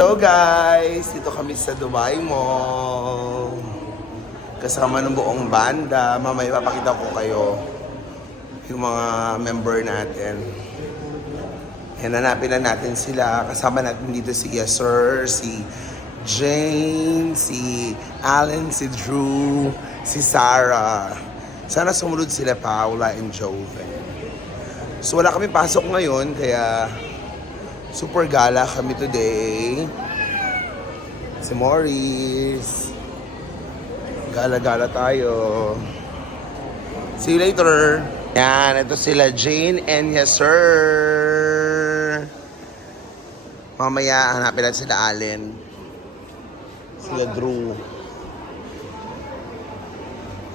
Hello guys! Dito kami sa Dubai Mall. Kasama ng buong banda. Mamaya papakita ko kayo yung mga member natin. Hanapin na natin sila. Kasama natin dito si Yasser, si Jane, si Allen, si Drew, si Sarah. Sana sumunod sila, Paula and Joven. So wala kami pasok ngayon, kaya super gala kami today. Si Morris. Gala-gala tayo. See you later. Yan, ito sila Jane and Yasser. Mamaya hanapin natin sila Allen. Sila Drew.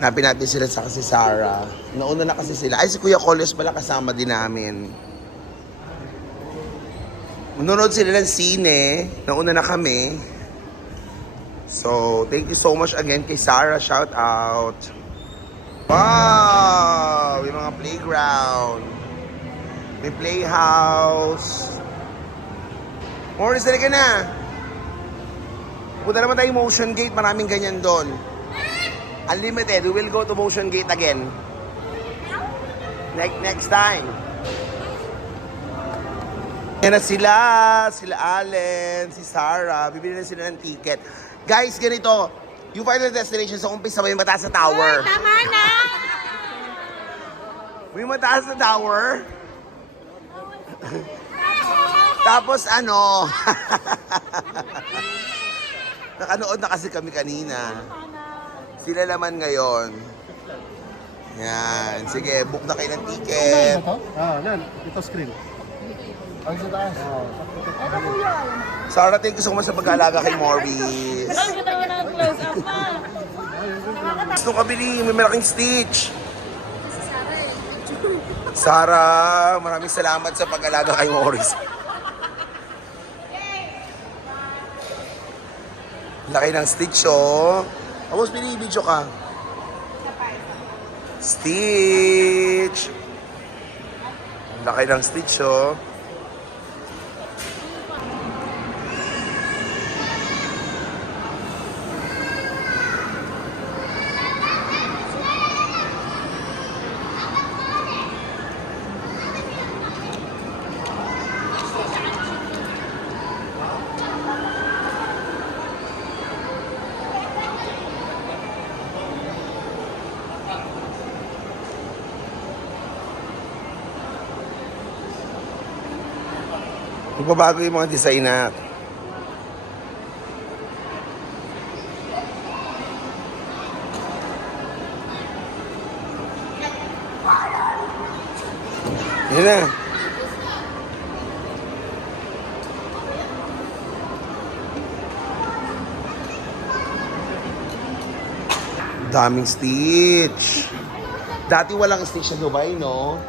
Hanapin natin sila sa kasi Sarah. Nauna na kasi sila. Ay, si Kuya Coles pala kasama din namin. Nanonood sila ng sine. Nauna na kami. So, thank you so much again kay Sarah. Shout out. Wow! May mga playground. May playhouse. Morris, dali ka na. Punta naman tayo Motion Gate. Maraming ganyan doon. Unlimited. We will go to Motion Gate again. Next time. Yan na sila Allen, si Sarah, bibili na sila ng ticket. Guys, ganito, yung final destination sa umpisa may mataas na tower. Tama na! May mataas na tower. Tapos ano, nakanood na kasi kami kanina. Sila naman ngayon. Yan, sige, book na kayo ng ticket. Yan. Ito screen. Ang sa taas. Sarah, thank you so much sa pag-aalaga kay Morris. Kita mo na close up pa. Gusto kabili, may malaking Stitch. Sarah, maraming salamat sa pag-alaga kay Morris. Laki ng Stitch, oh. Tapos binibidyo ka. Stitch. Laki ng Stitch, oh. Magbabago yung mga design na. Yan na. Daming Stitch. Dati walang Stitch sa Dubai, no?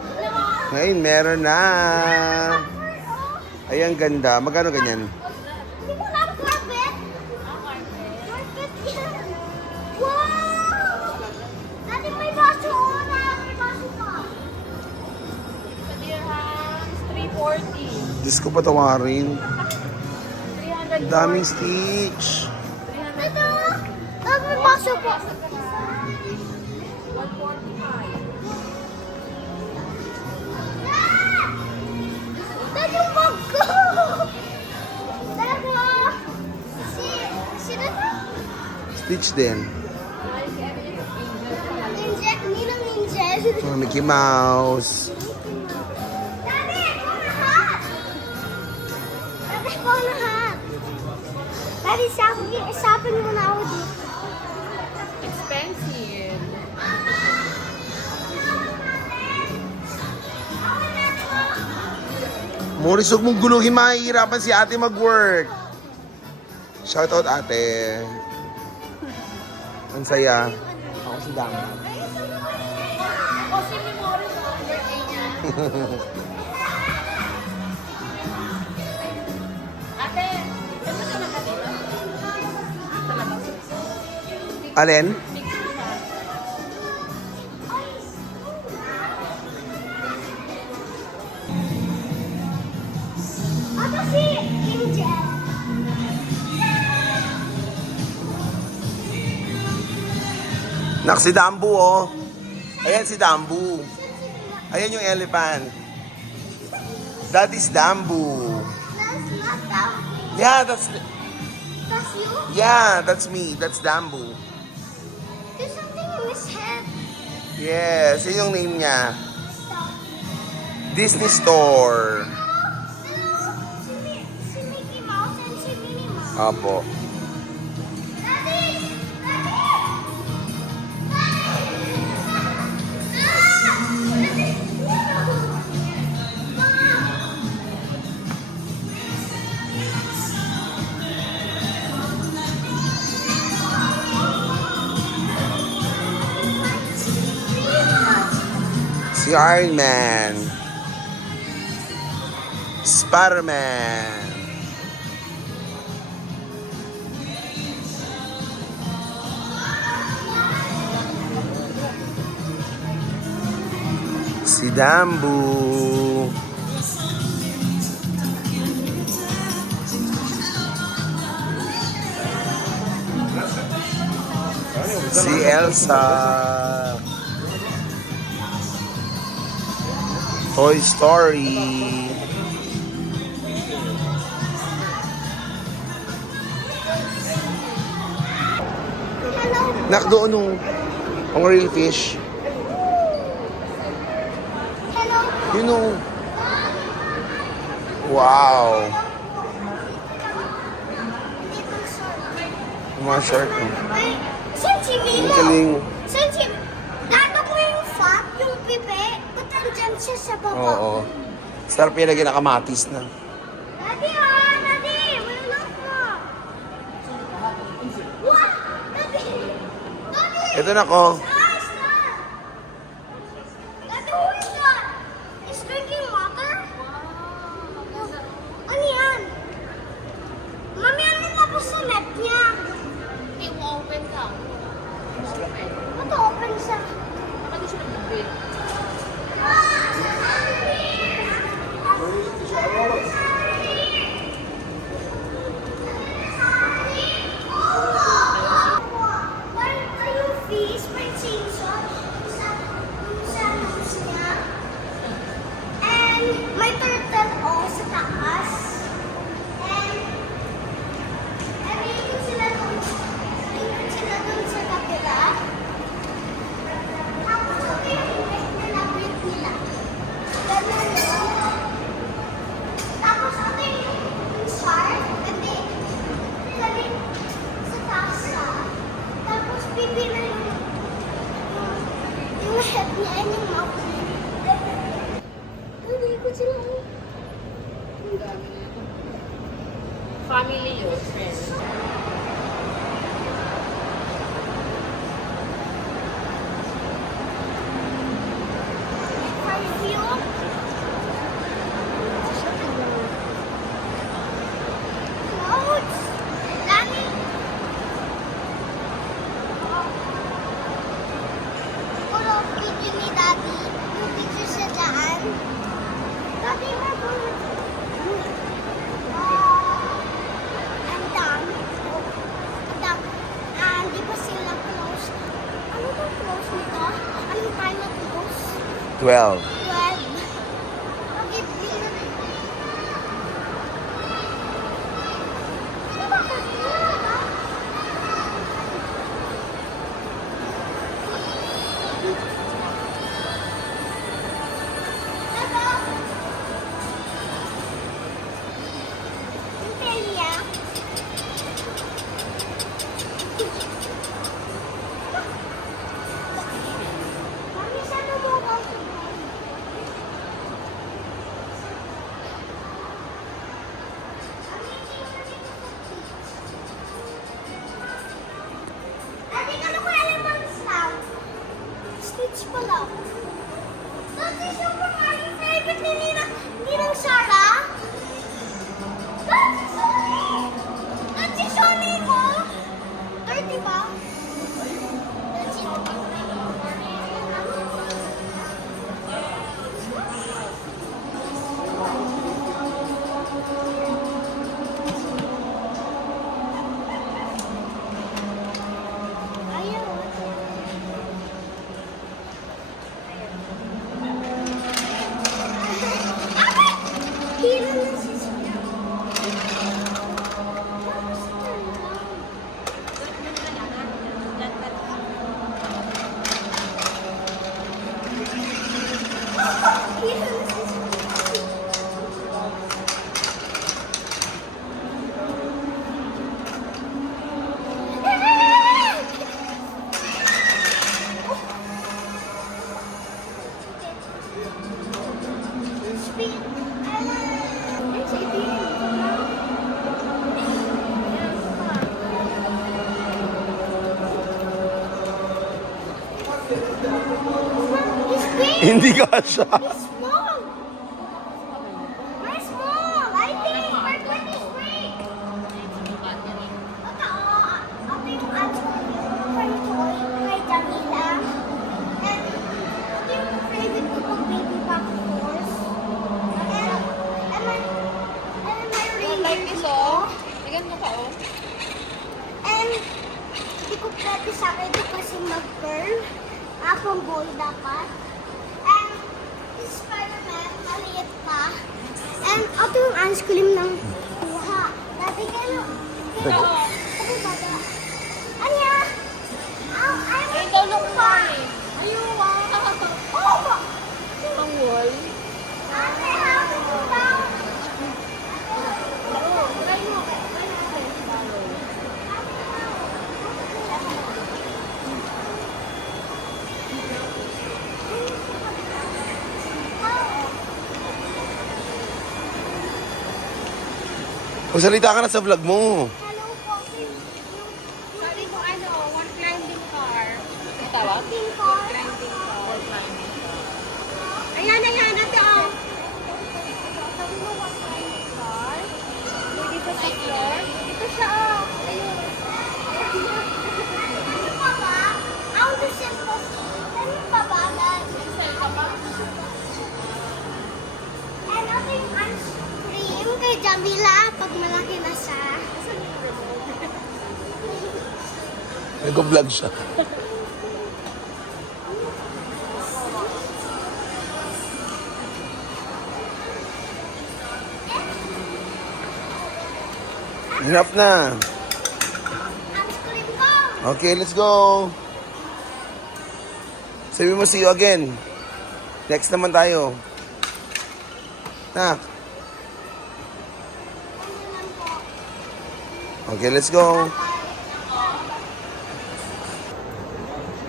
Ngayon meron na. Ay, ang ganda. Magkano ganyan? Hindi mo lang carpet? Carpet yan. Wow! Dati may baso. May baso pa. Sa dirhams, 340. Diyos ko patawarin. 300. Daming Stitch. Ito! May baso po. 145. Dad, yung bag ko! Dad, sino to? Stitch din. Ninong Angel. Mga Mickey Mouse. Daddy, ikaw lahat! Daddy, ikaw lahat! Daddy, sapin mo na ako dito. Expensive. Morris, huwag mong guluhin. Mahihirapan si ate mag-work. Shoutout ate. Ang saya. Ako si Dama. O, si Memory sa birthday niya. Ate, saan ka nakatira? Alin? Ako si Angel. Nak, si Dambu, oh. Ayan si Dambu. Ayan yung elephant. That is Dambu. That's not that. Yeah, That's you? that's me. That's Dambu. There's something in his head. Yes, yun yung name niya. Disney Store. Hello? Si Mickey Mouse and si Minnie Mouse. Apo. Daddy! Daddy! Si Iron Man. Spider-Man. Si Dambu. Si Elsa. Toy Story. Hello? Nak, doon ang real fish. Hello? You know. Wow. Dito sir. Mga shark. Ay, saan si Ang Milo? galing. Saan si... Dato ko yung fat, yung pipe. Ba't nandyan siya sa baba? Oo. Sarap yung lagyan na kamatis na. Daddy, Daddy! May look mo! What? Daddy! Daddy! Ito na ko. Eyes na! Daddy, who is that? Is drinking water? Ano yan? Mami, ano na po sa net niya? Hindi mo open ka. Ito, open sa... Baka di siya nag-break. Yung fish, may chainsaw sa nose niya. And may turtle sa taas. And ikot sila dun sa kabila. Tapos ito yung na nabit nila. Ganun yun. Tapos ito yung shark. Hindi. Sa taas siya. Tapos pipi na yung head niya and yung mouth niya. Ikot sila. Family yun, friends. Perfume. Clothes. Dami. Puro video ni Daddy. Yung picture sa daan. Daddy, we're going ang dami. Ang dami. Di ba sila close? Ano ba close nito? Anong time na close? 12. 12. Okay, bilang. Bakit? Wala ba? Ito. Yung Pelia. Mami, saan mo ba ako? Ate, ano ko alam ang sound? Stitch pala. Dati Super Mario favorite ni Ninang Sarah? Dati Sony! Dati Sony mo? 30 ba? Dati Ayaw. Hindi kasha. It's small. Very small. I think my friend is big. Ito, ito yung ads ko yung friend ko kay Jamila. And ito yung favorite ko pag baby back horse. And my ring Like this, oh. Tingnan mo ka, oh. And hindi ko pwede sa akin ito kasi mag-girl. Akong boy dapat. And this Spider-Man, maliit pa. And ito yung ice cream ng kuha. Dati kayo, ano ba ba? Ano yan? I Ito, look pa. pa. Ayun, wow. Oh, ba? Ang wall. Ate, how to found? Magsalita ka na sa vlog mo. Hello po. Sabi ko, ano, one climbing car. Ang tawag? Pink car. Climbing car. Ayan, ayan, ate, oh. Pwede pa sa floor. Ito siya, oh. Ayun. Ano pa ba? Ang gusto ko. Ano pa ba? Saan ka ba? And ito yung ice cream kay Jamila pag malaki na siya. Nag-vlog siya. Enough na. Ice cream ko. Okay, let's go. Sabi mo, see you again. Next naman tayo. Nak. Ano lang po. Okay, let's go.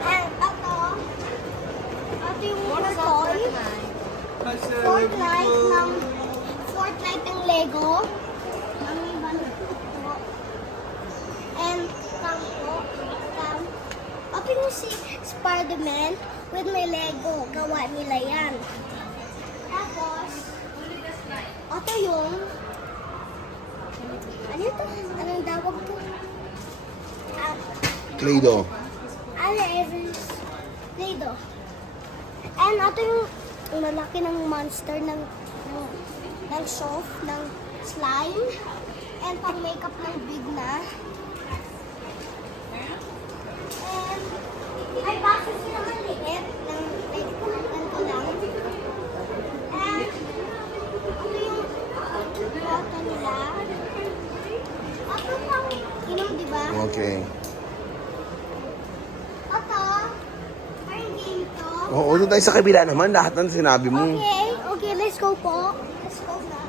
And ito. Ito yung toy. Fortnite ng Lego. Ang balot po. And tangko. Ito yung si Spider-Man with my Lego. Gawa nila yan. Tapos, ito yung ano ito? Anong tawag to? Play-Doh. Ano Evans? Play-Doh. And ito yung malaki ng monster ng soft, ng slime. And pang makeup ng big na. And ay baso sila maliit ng like ganito lang. And ito yung bota nila. Ito pang di ba? Okay. Ito, parang game to. Oo, doon tayo sa kabila naman. Lahat ng sinabi mo. Okay, let's go po. Let's go na.